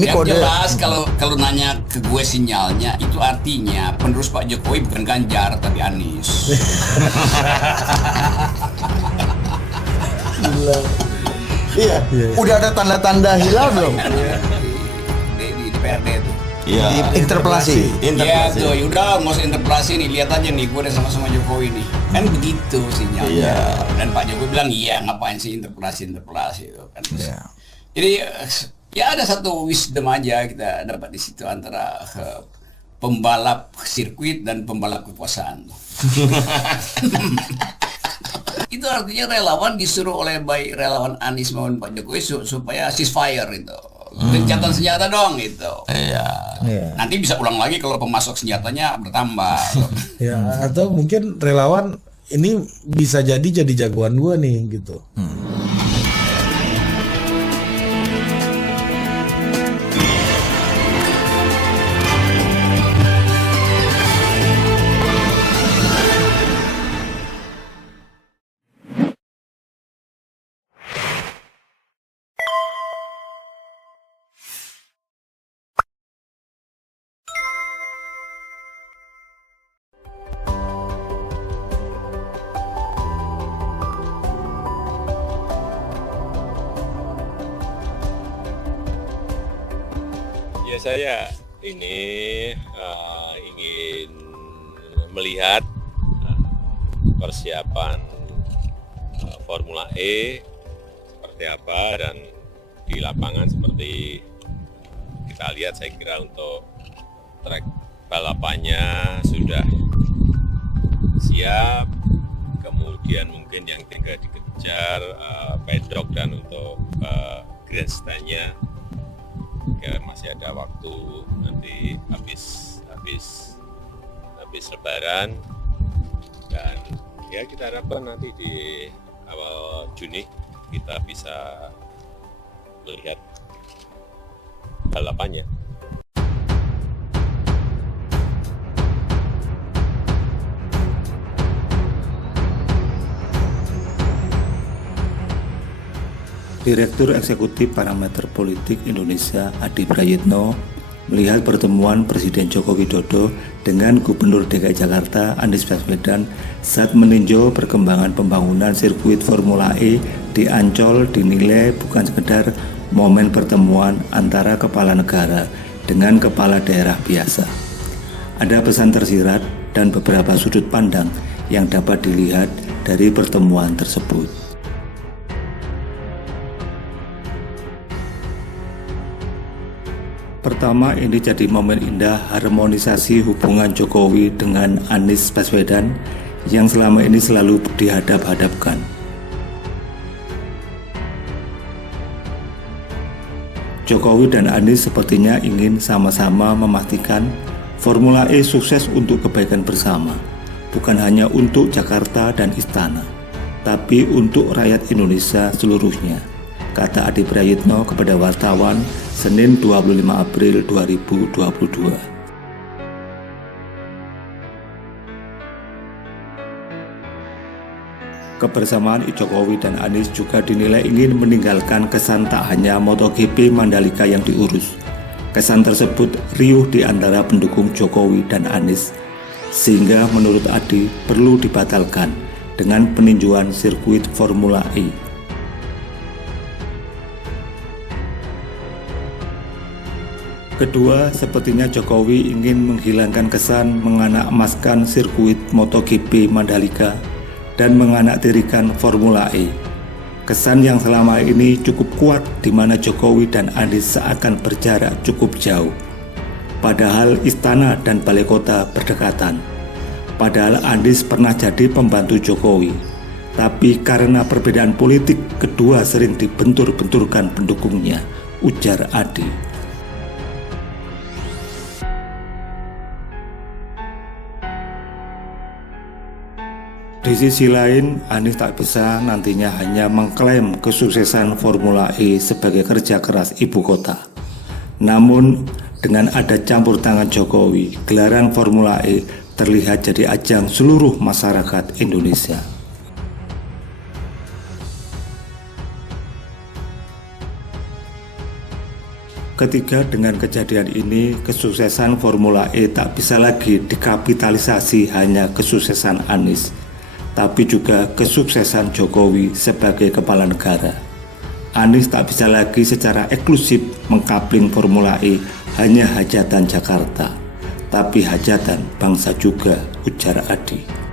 Ini yang kode. jelas kalau nanya ke gue sinyalnya itu artinya penerus Pak Jokowi bukan Ganjar tapi Anies. Iya. Udah ada tanda-tanda hilal belum? Di DPRD itu. Iya. Interpelasi. Iya tuh, yaudah nggak usah interpelasi nih, lihat aja nih, gue udah sama-sama Jokowi nih, kan begitu sinyalnya. Iya. Dan Pak Jokowi bilang iya ngapain sih interpelasi itu kan. Iya. Jadi ya ada satu wisdom aja kita dapat di situ antara pembalap sirkuit dan pembalap kekuasaan. Itu artinya relawan disuruh oleh baik relawan Anies maupun Pak Jokowi supaya ceasefire itu. Gencatan senjata dong gitu. Iya. Nanti bisa ulang lagi kalau pemasok senjatanya bertambah. Ya, atau mungkin relawan ini bisa jadi jagoan gua nih gitu. Ya saya ini ingin melihat persiapan Formula E seperti apa, dan di lapangan seperti kita lihat, saya kira untuk trek balapannya sudah siap, kemudian mungkin yang tinggal dikejar pedok dan untuk grandstand-nya ya masih ada waktu, nanti habis Lebaran, dan ya kita harapkan nanti di awal Juni kita bisa melihat balapannya. Direktur Eksekutif Parameter Politik Indonesia Adi Prayitno melihat pertemuan Presiden Joko Widodo dengan Gubernur DKI Jakarta Anies Baswedan saat meninjau perkembangan pembangunan sirkuit Formula E di Ancol dinilai bukan sekedar momen pertemuan antara kepala negara dengan kepala daerah biasa. Ada pesan tersirat dan beberapa sudut pandang yang dapat dilihat dari pertemuan tersebut. Pertama, ini jadi momen indah harmonisasi hubungan Jokowi dengan Anies Baswedan yang selama ini selalu dihadap-hadapkan. Jokowi dan Anies sepertinya ingin sama-sama memastikan Formula E sukses untuk kebaikan bersama, bukan hanya untuk Jakarta dan Istana, tapi untuk rakyat Indonesia seluruhnya, kata Adi Prayitno kepada wartawan Senin 25 April 2022. Kebersamaan Jokowi dan Anies juga dinilai ingin meninggalkan kesan tak hanya MotoGP Mandalika yang diurus. Kesan tersebut riuh di antara pendukung Jokowi dan Anies, sehingga menurut Adi perlu dibatalkan dengan peninjauan sirkuit Formula E. Kedua, sepertinya Jokowi ingin menghilangkan kesan menganak-emaskan sirkuit MotoGP Mandalika dan menganaktirikan Formula E. Kesan yang selama ini cukup kuat di mana Jokowi dan Anies seakan berjarak cukup jauh. Padahal istana dan balai kota berdekatan. Padahal Anies pernah jadi pembantu Jokowi. Tapi karena perbedaan politik, kedua sering dibentur-benturkan pendukungnya, ujar Adi. Di sisi lain, Anies tak bisa nantinya hanya mengklaim kesuksesan Formula E sebagai kerja keras ibu kota. Namun, dengan ada campur tangan Jokowi, gelaran Formula E terlihat jadi ajang seluruh masyarakat Indonesia. Ketiga, dengan kejadian ini, kesuksesan Formula E tak bisa lagi dikapitalisasi hanya kesuksesan Anies, tapi juga kesuksesan Jokowi sebagai kepala negara. Anies tak bisa lagi secara eksklusif mengkapling Formula E hanya hajatan Jakarta, tapi hajatan bangsa juga, ujar Adi.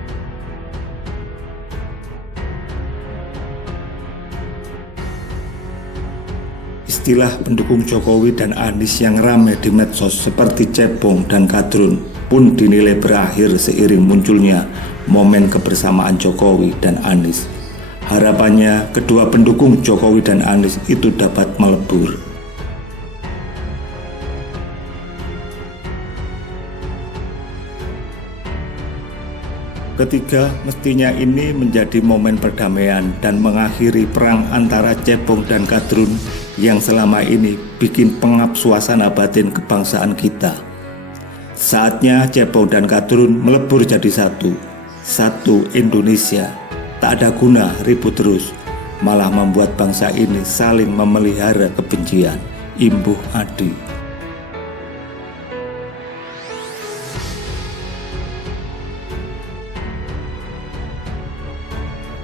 Istilah pendukung Jokowi dan Anies yang ramai di medsos seperti cebong dan kadrun pun dinilai berakhir seiring munculnya momen kebersamaan Jokowi dan Anies. Harapannya kedua pendukung Jokowi dan Anies itu dapat melebur. Ketiga, mestinya ini menjadi momen perdamaian dan mengakhiri perang antara cebong dan kadrun yang selama ini bikin pengap suasana batin kebangsaan kita. Saatnya cebong dan kadrun melebur jadi satu Indonesia. Tak ada guna ribut terus, malah membuat bangsa ini saling memelihara kebencian. Imbuh Adi.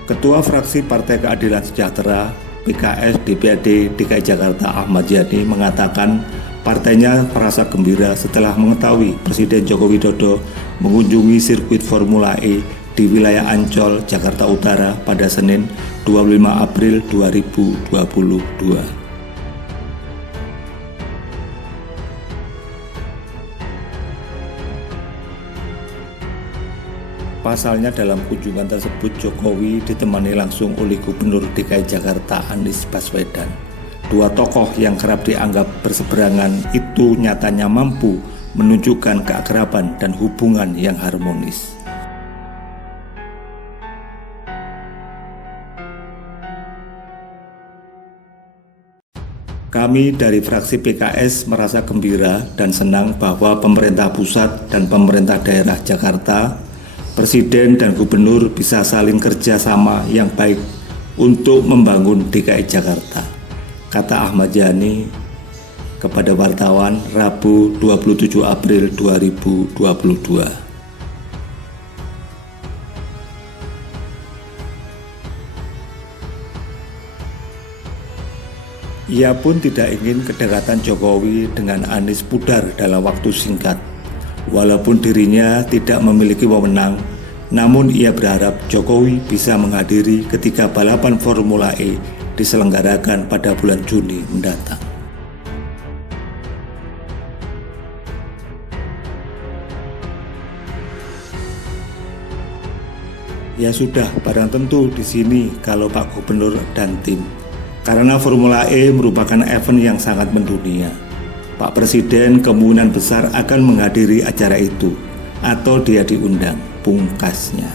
Ketua Fraksi Partai Keadilan Sejahtera PKS DPRD DKI Jakarta Ahmad Yani mengatakan partainya merasa gembira setelah mengetahui Presiden Joko Widodo mengunjungi sirkuit Formula E di wilayah Ancol, Jakarta Utara pada Senin 25 April 2022. Pasalnya dalam kunjungan tersebut Jokowi ditemani langsung oleh Gubernur DKI Jakarta Anies Baswedan. Dua tokoh yang kerap dianggap berseberangan itu nyatanya mampu menunjukkan keakraban dan hubungan yang harmonis. Kami dari fraksi PKS merasa gembira dan senang bahwa pemerintah pusat dan pemerintah daerah Jakarta, Presiden dan Gubernur bisa saling kerja sama yang baik untuk membangun DKI Jakarta, kata Ahmad Yani kepada wartawan Rabu 27 April 2022. Ia pun tidak ingin kedekatan Jokowi dengan Anies pudar dalam waktu singkat. Walaupun dirinya tidak memiliki wewenang, namun ia berharap Jokowi bisa menghadiri ketika balapan Formula E diselenggarakan pada bulan Juni mendatang. Ya sudah, barang tentu di sini kalau Pak Gubernur dan tim. Karena Formula E merupakan event yang sangat mendunia. Pak Presiden kemungkinan besar akan menghadiri acara itu atau dia diundang, pungkasnya.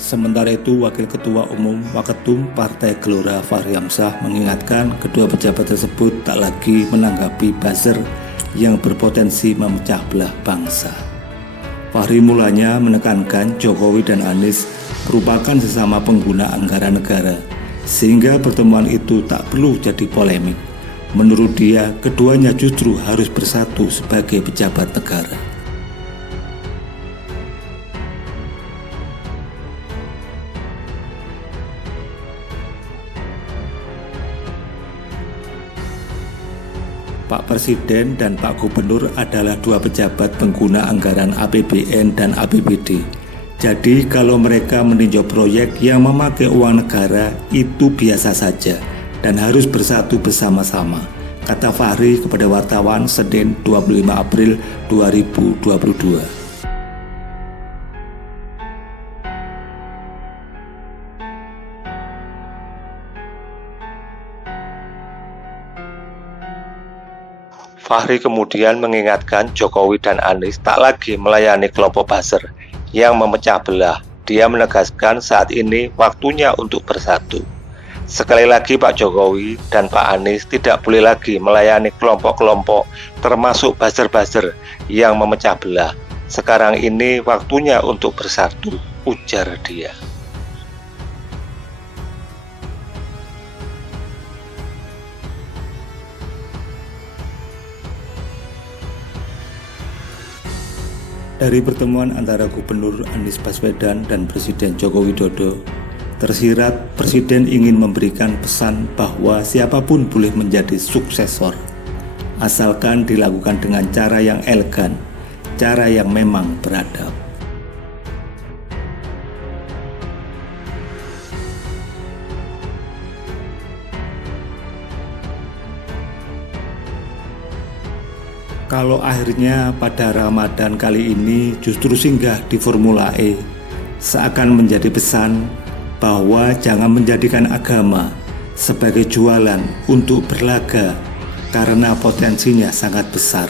Sementara itu, Wakil Ketua Umum Waketum Partai Gelora Fahri Hamzah mengingatkan kedua pejabat tersebut tak lagi menanggapi buzzer yang berpotensi memecah belah bangsa. Fahri mulanya menekankan Jokowi dan Anies merupakan sesama pengguna anggaran negara, sehingga pertemuan itu tak perlu jadi polemik. Menurut dia, keduanya justru harus bersatu sebagai pejabat negara. Pak Presiden dan Pak Gubernur adalah dua pejabat pengguna anggaran APBN dan APBD. Jadi kalau mereka meninjau proyek yang memakai uang negara itu biasa saja dan harus bersatu bersama-sama, kata Fahri kepada wartawan Senin 25 April 2022. Fahri kemudian mengingatkan Jokowi dan Anies tak lagi melayani kelompok buzzer yang memecah belah. Dia menegaskan saat ini waktunya untuk bersatu. Sekali lagi Pak Jokowi dan Pak Anies tidak boleh lagi melayani kelompok-kelompok termasuk buzzer-buzzer yang memecah belah. Sekarang ini waktunya untuk bersatu, ujar dia. Dari pertemuan antara Gubernur Anies Baswedan dan Presiden Joko Widodo, tersirat Presiden ingin memberikan pesan bahwa siapapun boleh menjadi suksesor, asalkan dilakukan dengan cara yang elegan, cara yang memang beradab. Kalau akhirnya pada Ramadan kali ini justru singgah di Formula E, seakan menjadi pesan bahwa jangan menjadikan agama sebagai jualan untuk berlaga karena potensinya sangat besar,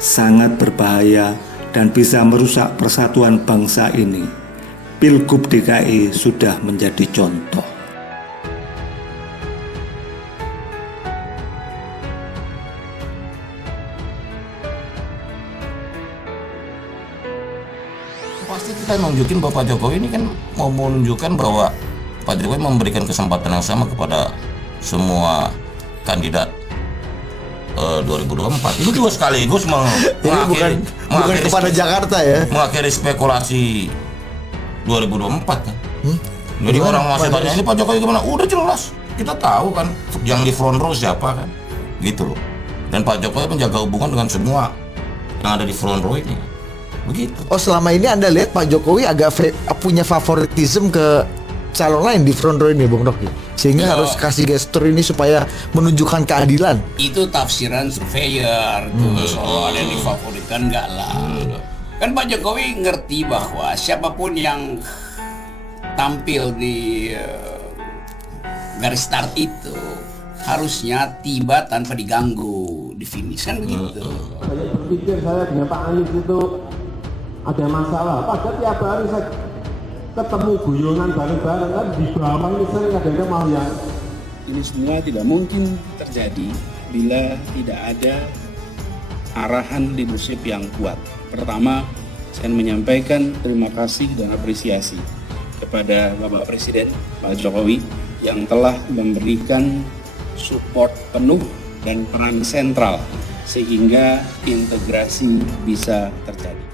sangat berbahaya dan bisa merusak persatuan bangsa ini. Pilgub DKI sudah menjadi contoh. Pasti kita nunjukin bahwa Pak Jokowi ini kan mau menunjukkan bahwa Pak Jokowi memberikan kesempatan yang sama kepada semua kandidat 2024. Itu juga sekaligus bukan kepada Jakarta ya. mengakhiri spekulasi 2024 kan. Jadi orang masih tanya ini Pak Jokowi gimana? Udah jelas, kita tahu kan yang di front row siapa kan, gitu loh. Dan Pak Jokowi menjaga hubungan dengan semua yang ada di front row ini. Begitu. Oh, selama ini Anda lihat Pak Jokowi agak punya favoritism ke calon lain di front row ini, Bung Rocky, sehingga harus kasih gestur ini supaya menunjukkan keadilan. Itu tafsiran surveyor tuh soal ada yang difavoritkan, enggak lah. Kan Pak Jokowi ngerti bahwa siapapun yang tampil di garis start itu harusnya tiba tanpa diganggu di finish, kan begitu. Saya berpikir saya dengan Pak Anies itu ada masalah. Padahal tiap hari saya ketemu guyonan bareng-bareng kan di bawah ini sering kadang-kadang mau yang ini semua tidak mungkin terjadi bila tidak ada arahan leadership yang kuat. Pertama, saya menyampaikan terima kasih dan apresiasi kepada Bapak Presiden Pak Jokowi yang telah memberikan support penuh dan peran sentral sehingga integrasi bisa terjadi.